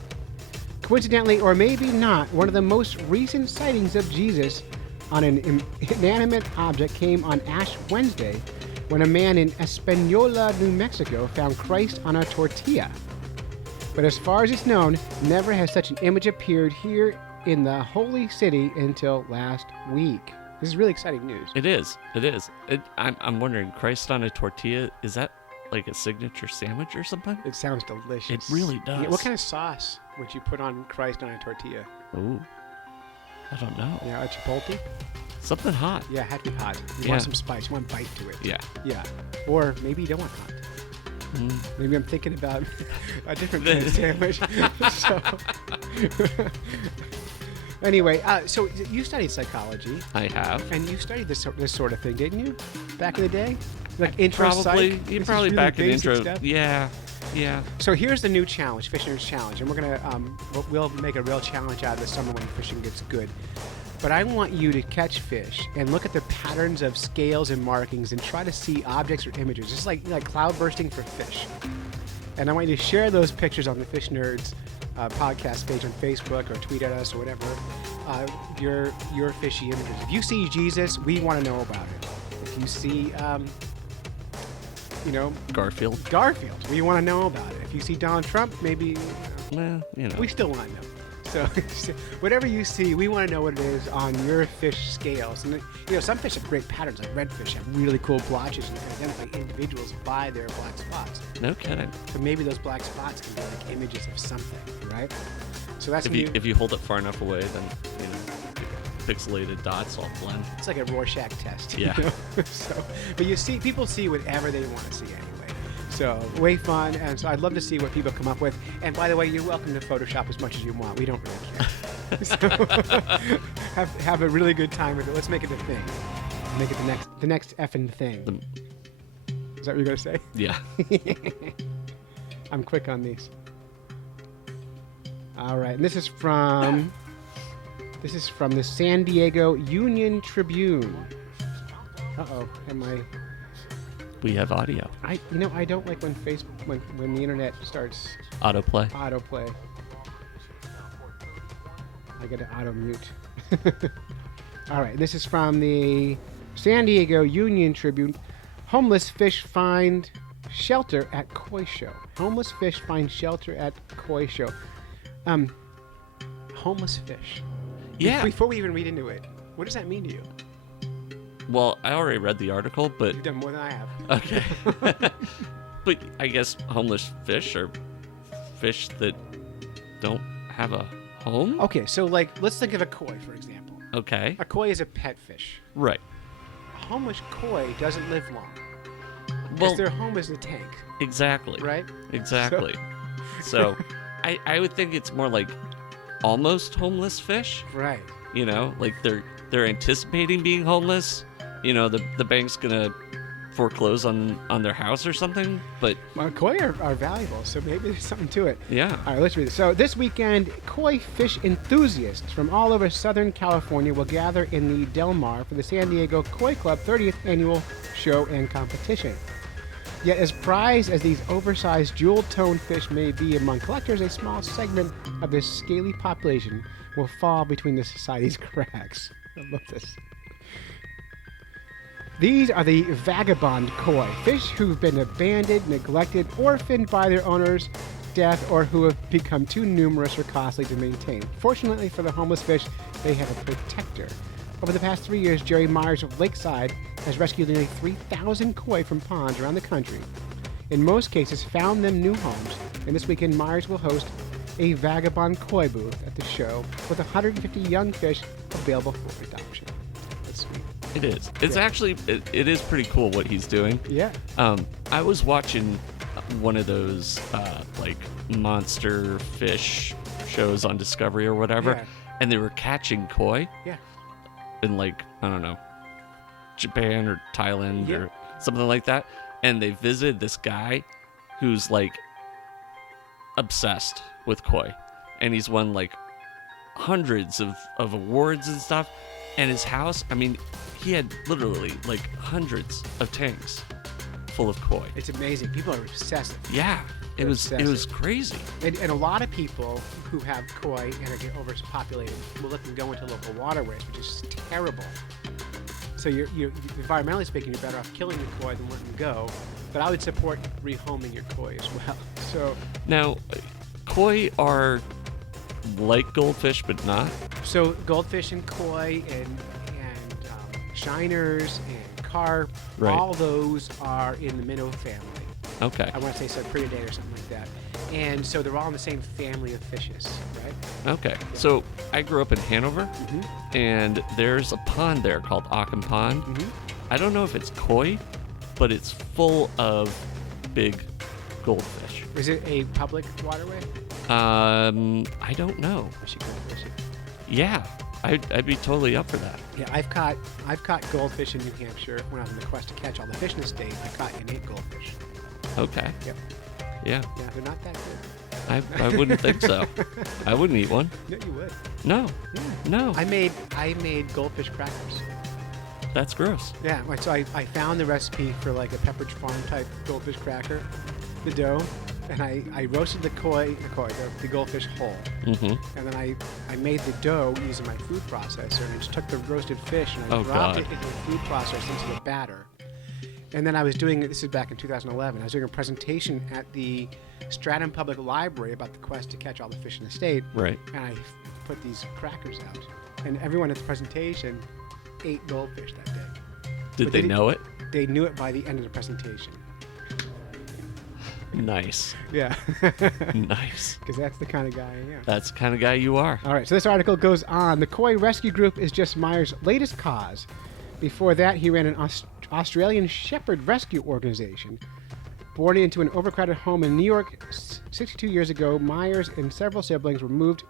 Coincidentally, or maybe not, one of the most recent sightings of Jesus on an inanimate object came on Ash Wednesday when a man in Espanola, New Mexico found Christ on a tortilla. But as far as it's known, never has such an image appeared here in the holy city until last week. This is really exciting news. It is. I'm wondering, Christ on a tortilla, is that like a signature sandwich or something? It sounds delicious. It really does. Yeah, what kind of sauce would you put on Christ on a tortilla? Ooh, I don't know. Yeah, a chipotle? Something hot. Yeah, it had to be hot. You want some spice. You want bite to it. Yeah. Yeah. Or maybe you don't want hot. Maybe I'm thinking about a different kind of sandwich. Anyway, so you studied psychology. I have. And you studied this sort of thing, didn't you? Back in the day? Like intro Probably. psych? You This probably is really back in basic intro. stuff? Yeah. So here's the new challenge, Fisher's Challenge. And we're going to, we'll make a real challenge out of the summer when fishing gets good. But I want you to catch fish and look at the patterns of scales and markings and try to see objects or images, just like cloud bursting for fish. And I want you to share those pictures on the Fish Nerds podcast page on Facebook or tweet at us or whatever, your fishy images. If you see Jesus, we want to know about it. If you see, Garfield, we want to know about it. If you see Donald Trump, maybe we still want to know. So whatever you see, we want to know what it is on your fish scales. And some fish have great patterns, like redfish have really cool blotches, and you can identify individuals by their black spots. No kidding. So maybe those black spots can be like images of something, right? So that's if you hold it far enough away, then pixelated dots all blend. It's like a Rorschach test. Yeah. But people see whatever they want to see anyway. So way fun, and so I'd love to see what people come up with. And by the way, you're welcome to Photoshop as much as you want. We don't really care. So have a really good time with it. Let's make it a thing. Make it the next effing thing. Is that what you're gonna say? Yeah. I'm quick on these. All right, and this is from the San Diego Union Tribune. Uh-oh, We have audio. I don't like when when the internet starts Autoplay. I got to auto mute. All right, this is from the San Diego Union Tribune. Homeless fish find shelter at koi show. Homeless fish find shelter at koi show. Homeless fish. Yeah. Before we even read into it, what does that mean to you? Well, I already read the article, but... You've done more than I have. Okay. But I guess homeless fish are fish that don't have a home? Okay, so let's think of a koi, for example. Okay. A koi is a pet fish. Right. A homeless koi doesn't live long. Because Well, their home is the tank, exactly. right? Exactly. So I would think it's more like almost homeless fish. Right. Like they're anticipating being homeless. The bank's gonna foreclose on their house or something. But Well, koi are valuable, so maybe there's something to it. yeah. All right, let's read this. So this weekend, koi fish enthusiasts from all over Southern California will gather in the Del Mar for the San Diego Koi Club 30th annual show and competition. Yet as prized as these oversized jewel-toned fish may be among collectors, a small segment of this scaly population will fall between the society's cracks. I love this. These are the vagabond koi, fish who've been abandoned, neglected, orphaned by their owners' death, or who have become too numerous or costly to maintain. Fortunately for the homeless fish, they have a protector. Over the past 3 years, Jerry Myers of Lakeside has rescued nearly 3,000 koi from ponds around the country. In most cases, found them new homes, and this weekend Myers will host a vagabond koi booth at the show with 150 young fish available for adoption. That's sweet. It is. It's actually it is pretty cool what he's doing. Yeah. I was watching one of those like monster fish shows on Discovery or whatever, Yeah. and they were catching koi Yeah. in, like, I don't know, Japan or Thailand Yeah. or something like that, and they visited this guy who's like obsessed with koi, and he's won like hundreds of awards and stuff, and his house, I mean, he had literally like hundreds of tanks full of koi. It's amazing. People are obsessive. Yeah, it They're was obsessive. crazy. And a lot of people who have koi and are get overpopulated will let them go into local waterways, which is terrible. So you're environmentally speaking, you're better off killing the koi than letting them go. But I would support rehoming your koi as well. So Now, koi are like goldfish, but not. so goldfish and koi and shiners and carp, Right. all those are in the minnow family. Okay. I want to say Cyprinidae or something like that. And so they're all in the same family of fishes, right? Okay. So I grew up in Hanover, Mm-hmm. and there's a pond there called Ockham Pond. Mm-hmm. I don't know if it's koi, but it's full of big goldfish. Is it a public waterway? I don't know. I should go fish it. Yeah, I'd be totally up for that. Yeah, I've caught goldfish in New Hampshire when I was on the quest to catch all the fish in the state. I caught and ate goldfish. Okay. Yep. Yeah, Yeah, they're not that good. I wouldn't think so. I wouldn't eat one. No, you would. No, Yeah. no, I made goldfish crackers. that's gross. Yeah, so I found the recipe for like a Pepperidge Farm type goldfish cracker, the dough, and I roasted the goldfish whole. Mm-hmm. And then I made the dough using my food processor, and I just took the roasted fish and I Oh, dropped God. it into the food processor into the batter. And then I was doing, this is back in 2011, I was doing a presentation at the Stratham Public Library about the quest to catch all the fish in the state. Right. And I put these crackers out. And everyone at the presentation ate goldfish that day. Did But they they know it? They knew it by the end of the presentation. Nice. Yeah. Nice. Because that's the kind of guy I am. That's the kind of guy you are. All right, so this article goes on. The Koi Rescue Group is just Myers' latest cause. Before that, he ran an Australian Shepherd Rescue Organization. Born into an overcrowded home in New York 62 years ago, Myers and several siblings were moved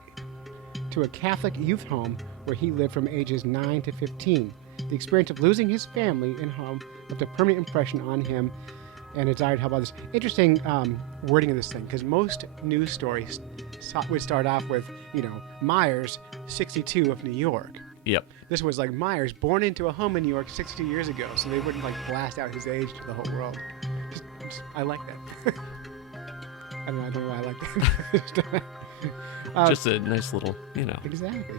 to a Catholic youth home where he lived from ages 9 to 15. The experience of losing his family and home left a permanent impression on him and a desire to help others. Interesting wording of this thing, because most news stories would start off with, Myers, 62 of New York. Yep. This was like Myers, born into a home in New York 62 years ago, so they wouldn't like blast out his age to the whole world. I like that. I don't know why I like that. Just a nice little, Exactly.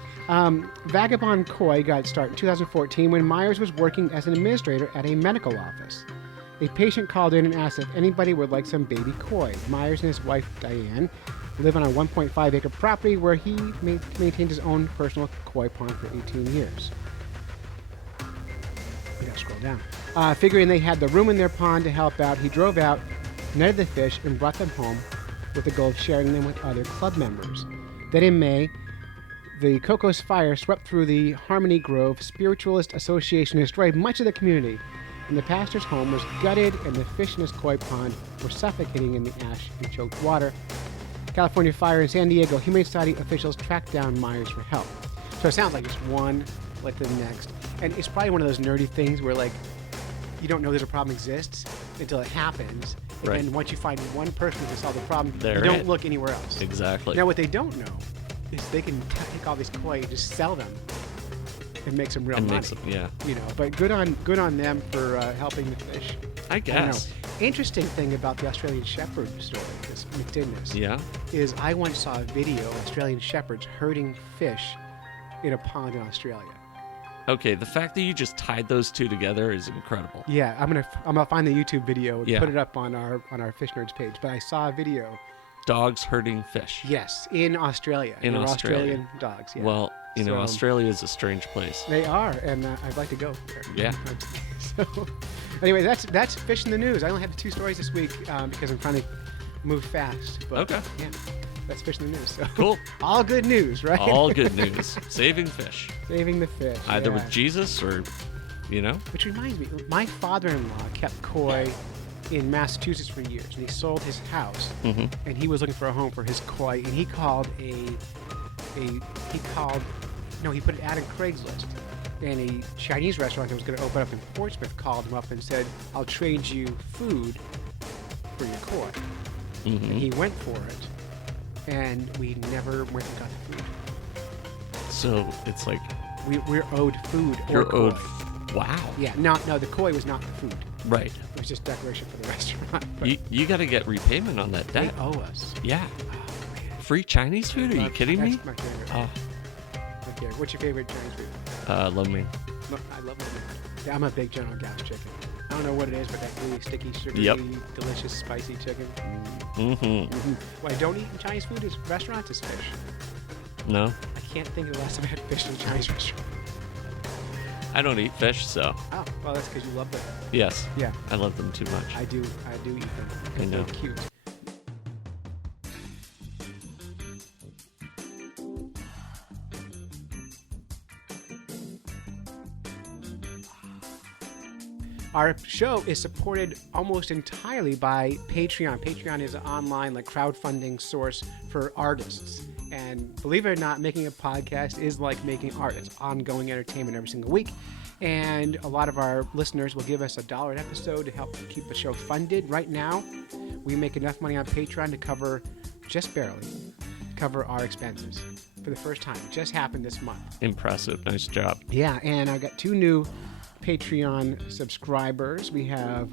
Vagabond Koi got its start in 2014 when Myers was working as an administrator at a medical office. A patient called in and asked if anybody would like some baby koi. Myers and his wife, Diane, live on a 1.5-acre property where he maintained his own personal koi pond for 18 years. We gotta scroll down. Figuring they had the room in their pond to help out, he drove out, netted the fish, and brought them home with the goal of sharing them with other club members. Then in May, the Cocos Fire swept through the Harmony Grove Spiritualist Association and destroyed much of the community. And the pastor's home was gutted, and the fish in his koi pond were suffocating in the ash and choked water. California Fire in San Diego, Humane Society officials tracked down Myers for help. So it sounds like it's one like the next. And it's probably one of those nerdy things where, like, you don't know there's a problem exists until it happens. And Right. then once you find one person who can solve the problem, They're you don't it. look anywhere else. Exactly. Now, what they don't know is they can take all these koi and just sell them and make some real and money. makes them, yeah. But good on them for helping the fish. I don't know. guess. Interesting thing about the Australian Shepherd story, this McDinnis, Yeah. is I once saw a video of Australian Shepherds herding fish in a pond in Australia. Okay, the fact that you just tied those two together is incredible. Yeah, I'm gonna find the YouTube video and Yeah. put it up on our Fish Nerds page. But I saw a video. Dogs herding fish. Yes, in Australia. In They're Australia. Australian dogs. Yeah. Well, So- Australia is a strange place. They are, and I'd like to go there. Yeah. So, anyway, that's fish in the news. I only have 2 stories this week because I'm trying to move fast. But, Okay. Yeah, that's fish in the news. So. Cool. All good news, right? All good news. Saving fish. Saving the fish. Either yeah. with Jesus or, Which reminds me, my father-in-law kept koi in Massachusetts for years, and he sold his house, Mm-hmm. and he was looking for a home for his koi, and he called he put an ad on Craigslist, and a Chinese restaurant that was going to open up in Portsmouth called him up and said, "I'll trade you food for your koi." Mm-hmm. And he went for it, and we never went and got the food. So it's like We're owed food. or you're owed. koi. Wow. Yeah, no, the koi was not the food. Right. It was just decoration for the restaurant. But You got to get repayment on that they debt. owe us. Yeah. Oh, man. Free Chinese food? Are you kidding me? That's my favorite. Oh, My favorite. What's your favorite Chinese food? lo mein. I love it. Yeah, I'm a big General Gas chicken. I don't know what it is, but that really sticky, sugary, Yep. delicious, spicy chicken. Mm-hmm. What I don't eat in Chinese food is restaurants is fish. No, I can't think of the last time I had fish in a Chinese restaurant. I don't eat fish, so Oh, well, that's because you love them. yes, Yeah, I love them too much. I do eat them. I Because know. they're cute. Our show is supported almost entirely by Patreon. Patreon is an online crowdfunding source for artists. And believe it or not, making a podcast is like making art. It's ongoing entertainment every single week. And a lot of our listeners will give us $1 an episode to help keep the show funded. Right now, we make enough money on Patreon to cover, just barely, cover our expenses for the first time. It just happened this month. Impressive. Nice job. Yeah, and I've got 2 new Patreon subscribers. We have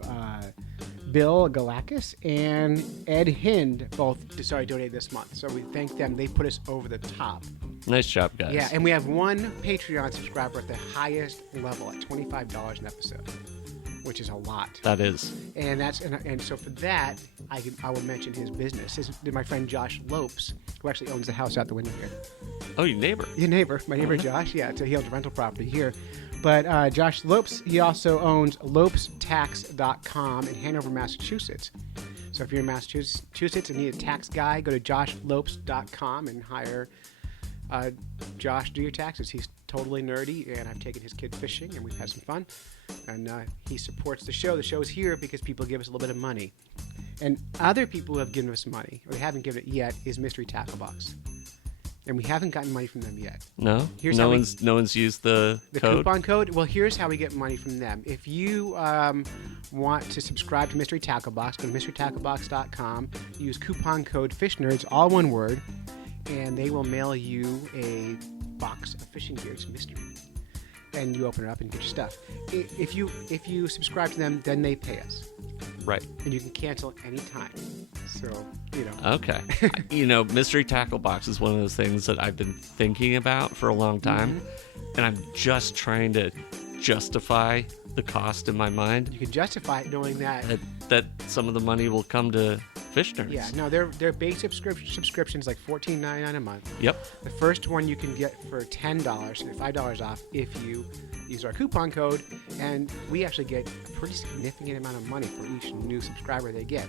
Bill Galakis and Ed Hind both donated this month. So we thank them. They put us over the top. Nice job, guys. Yeah, and we have 1 Patreon subscriber at the highest level at $25 an episode, which is a lot. That is. And so for that, I will mention his business. My friend Josh Lopes, who actually owns the house out the window here. Oh, your neighbor. Your neighbor, my neighbor Josh. Yeah, so he owns rental property here. But Josh Lopes, he also owns lopestax.com in Hanover, Massachusetts. So if you're in Massachusetts and need a tax guy, go to joshlopes.com and hire Josh to do your taxes. He's totally nerdy, and I've taken his kid fishing, and we've had some fun. And he supports the show. The show is here because people give us a little bit of money. And other people who have given us money, or they haven't given it yet, is Mystery Tackle Box. And we haven't gotten money from them yet. No? Here's no how one's used the code? Coupon code? Well, here's how we get money from them. If you want to subscribe to Mystery Tackle Box, go to mysterytacklebox.com, use coupon code FishNerds, all one word, and they will mail you a box of fishing gear. It's mystery. And you open it up and get your stuff. If you subscribe to them, then they pay us. Right. And you can cancel anytime. So, Okay. Mystery Tackle Box is one of those things that I've been thinking about for a long time. Mm-hmm. And I'm just trying to justify the cost in my mind you can justify it knowing that. that some of the money will come to Fish Nerds. Yeah, no, their base subscription is like $14.99 a month. Yep. The first one you can get for $10, so $5 off if you use our coupon code, and we actually get a pretty significant amount of money for each new subscriber they get.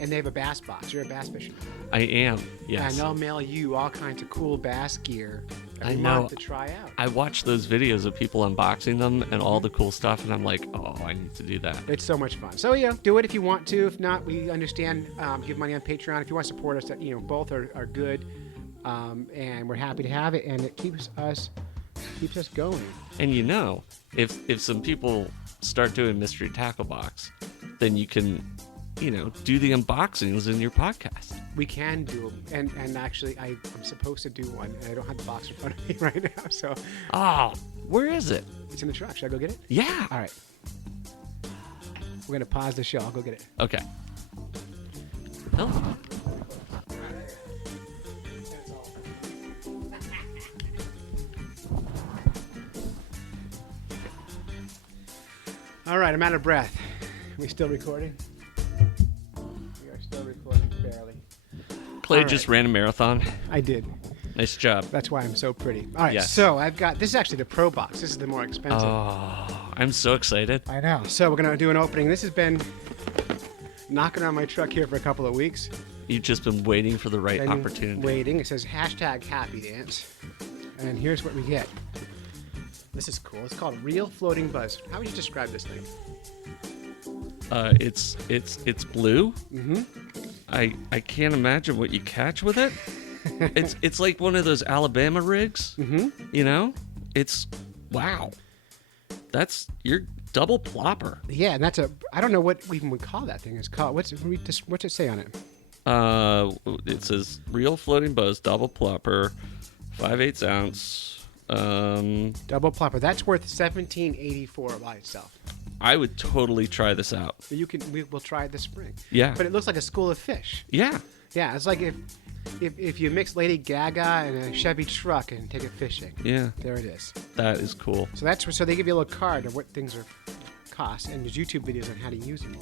And they have a bass box. You're a bass fisherman. I am, yes. And they'll mail you all kinds of cool bass gear every I know. month to try out. I watch those videos of people unboxing them and all the cool stuff, and I'm like, oh, I need to do that. It's so much fun. So, do it if you want to. If not, we understand. Give money on Patreon. If you want to support us, both are good. And we're happy to have it, and it keeps us going. And if some people start doing Mystery Tackle Box, then you can, do the unboxings in your podcast. We can do them, and actually, I'm supposed to do one, and I don't have the box in front of me right now, so Oh, where is it? it's in the truck. Should I go get it? Yeah. All right. We're gonna pause the show. I'll go get it. Okay. Oh. All right, I'm out of breath. Are we still recording? We are still recording, barely. Clay All right. just ran a marathon. I did. Nice job. That's why I'm so pretty. All right, Yes. so this is actually the Pro Box. This is the more expensive. Oh, I'm so excited. I know. So we're gonna do an opening. This has been knocking on my truck here for a couple of weeks. You've just been waiting for the right Been opportunity. Waiting. It says #HappyDance. And here's what we get. This is cool. It's called Real Floating Buzz. How would you describe this thing? It's blue. Mm-hmm. I can't imagine what you catch with it. It's like one of those Alabama rigs. Mm-hmm. You know, it's wow. That's your double plopper. Yeah, and I don't know what we even would call that thing. It's called what's it say on it? It says real floating buzz double plopper, 5/8 ounce. Double plopper. That's worth $17.84 by itself. I would totally try this out. We'll try it this spring. Yeah. But it looks like a school of fish. Yeah. Yeah, it's like if you mix Lady Gaga and a Chevy truck and take it fishing. Yeah. There it is. That is cool. So they give you a little card of what things cost and there's YouTube videos on how to use them.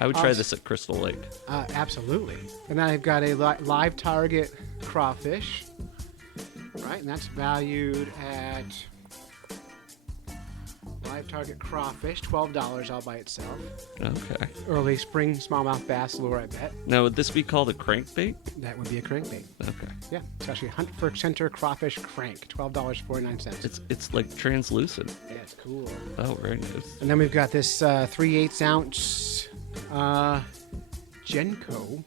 I would try this at Crystal Lake. Absolutely. And then I've got a live target crawfish. Right, and that's valued at live target crawfish, $12 all by itself. Okay. Early spring smallmouth bass lure, I bet. Now, would this be called a crankbait? That would be a crankbait. Okay. Yeah, it's actually Hunt for Center Crawfish Crank, $12.49. It's like translucent. Yeah, it's cool. Oh, very nice. And then we've got this 3/8 ounce Genco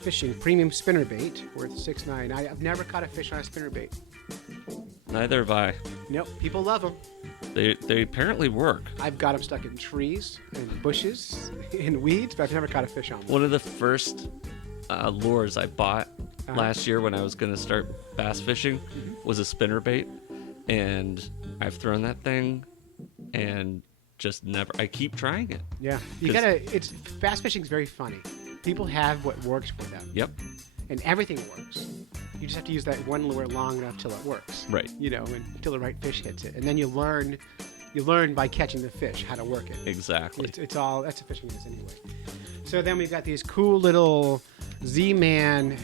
fishing premium spinnerbait worth $6.99. I've never caught a fish on a spinnerbait. Neither have I. Nope, people love them. They apparently work. I've got them stuck in trees and bushes and weeds, but I've never caught a fish on them. One of the first lures I bought last year when I was going to start bass fishing was a spinnerbait, and I've thrown that thing and just never. I keep trying it. Yeah, it's bass fishing is very funny. People have what works for them. Yep. And everything works. You just have to use that one lure long enough till it works. Right. You know, until the right fish hits it, and then you learn by catching the fish how to work it. Exactly. It's all that's what fishing is anyway. So then we've got these cool little Z-Man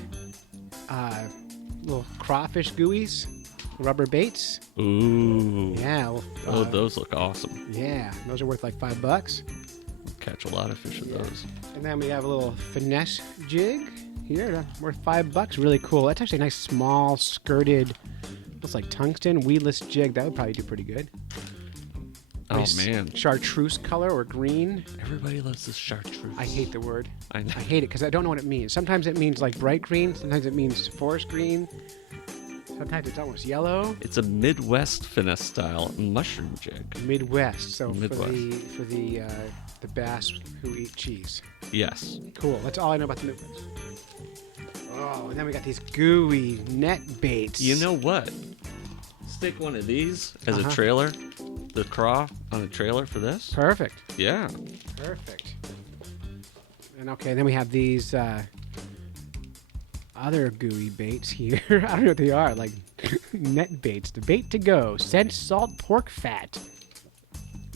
little crawfish gooeys, rubber baits. Ooh. Yeah. Those look awesome. Yeah, those are worth like $5. Catch a lot of fish with those. And then we have a little finesse jig here, worth $5. Really cool. That's actually a nice small skirted, looks like tungsten weedless jig. That would probably do pretty good. Oh Nice man, chartreuse color or green. everybody loves this chartreuse. I hate the word. I know. I hate it because I don't know what it means. Sometimes it means like bright green. Sometimes it means forest green. Sometimes it's almost yellow. It's a Midwest finesse style mushroom jig. Midwest. So Midwest. for the bass who eat cheese. Yes. Cool. That's all I know about the Midwest. Oh, and then we got these gooey net baits. You know what? Stick one of these as a trailer. The craw on a trailer for this. Perfect. Yeah. Perfect. And okay, then we have these other gooey baits here. I don't know what they are. Like net baits. The bait to go. Scent salt pork fat.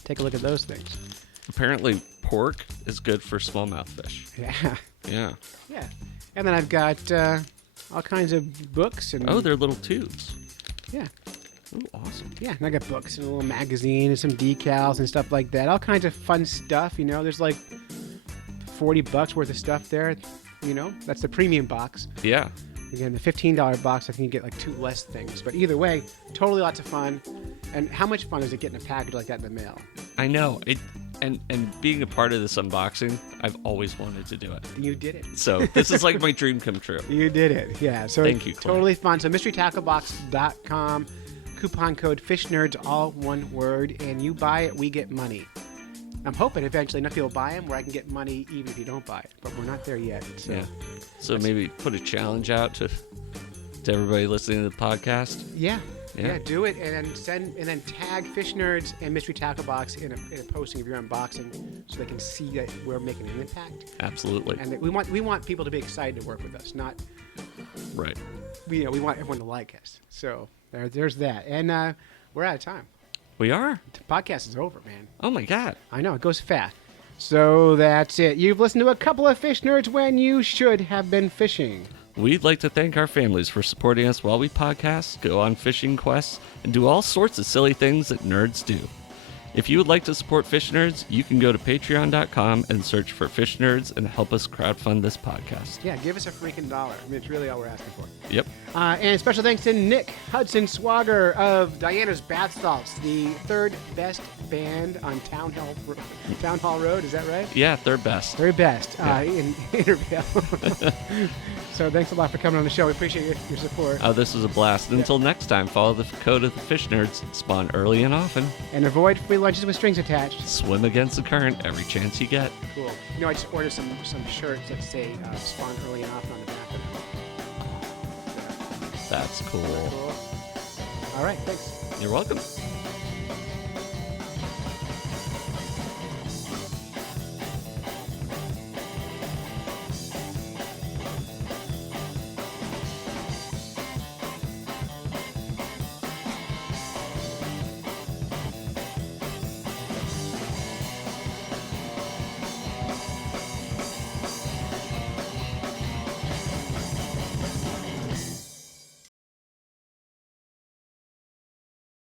Take a look at those things. Apparently, pork is good for smallmouth fish. Yeah. Yeah. Yeah. And then I've got all kinds of books and Oh, they're little tubes. yeah. Oh, awesome. Yeah, and I got books and a little magazine and some decals and stuff like that. All kinds of fun stuff, you know. There's like $40 worth of stuff there, you know. That's the premium box. Yeah. Again, the $15 box, I think you get like 2 less things. But either way, totally lots of fun. And how much fun is it getting a package like that in the mail? I know. And being a part of this unboxing, I've always wanted to do it. You did it. So this is like my dream come true. You did it. Yeah. So Thank you, Clay. Totally fun. So mysterytacklebox.com. Coupon code FishNerds, all one word, and you buy it, we get money. I'm hoping eventually enough people buy them where I can get money even if you don't buy it, but we're not there yet. So. Yeah. So maybe put a challenge out to everybody listening to the podcast. Yeah. Yeah. Yeah, do it and then tag Fish Nerds and Mystery Tackle Box in a posting of your unboxing so they can see that we're making an impact. Absolutely. And that we want people to be excited to work with us, not Right. we want everyone to like us. So there's that. And we're out of time. We are? The podcast is over, man. Oh my God. I know, it goes fast. So that's it. You've listened to a couple of Fish Nerds when you should have been fishing. We'd like to thank our families for supporting us while we podcast, go on fishing quests, and do all sorts of silly things that nerds do. If you would like to support Fish Nerds, you can go to patreon.com and search for Fish Nerds and help us crowdfund this podcast. Yeah, give us a freaking $1. I mean, it's really all we're asking for. Yep. And special thanks to Nick Hudson Swagger of Diana's Bath Salts, the third best band on Town Hall Road. Is that right? Yeah, third best. Third best in Intervale. So thanks a lot for coming on the show. We appreciate your support. This was a blast. Until next time, follow the code of the Fish Nerds, spawn early and often, And avoid free lunches with strings attached. swim against the current every chance you get. Cool. You know, I just ordered some shirts that say spawn early and often on the back of them. That's cool. Cool. All right, thanks. You're welcome.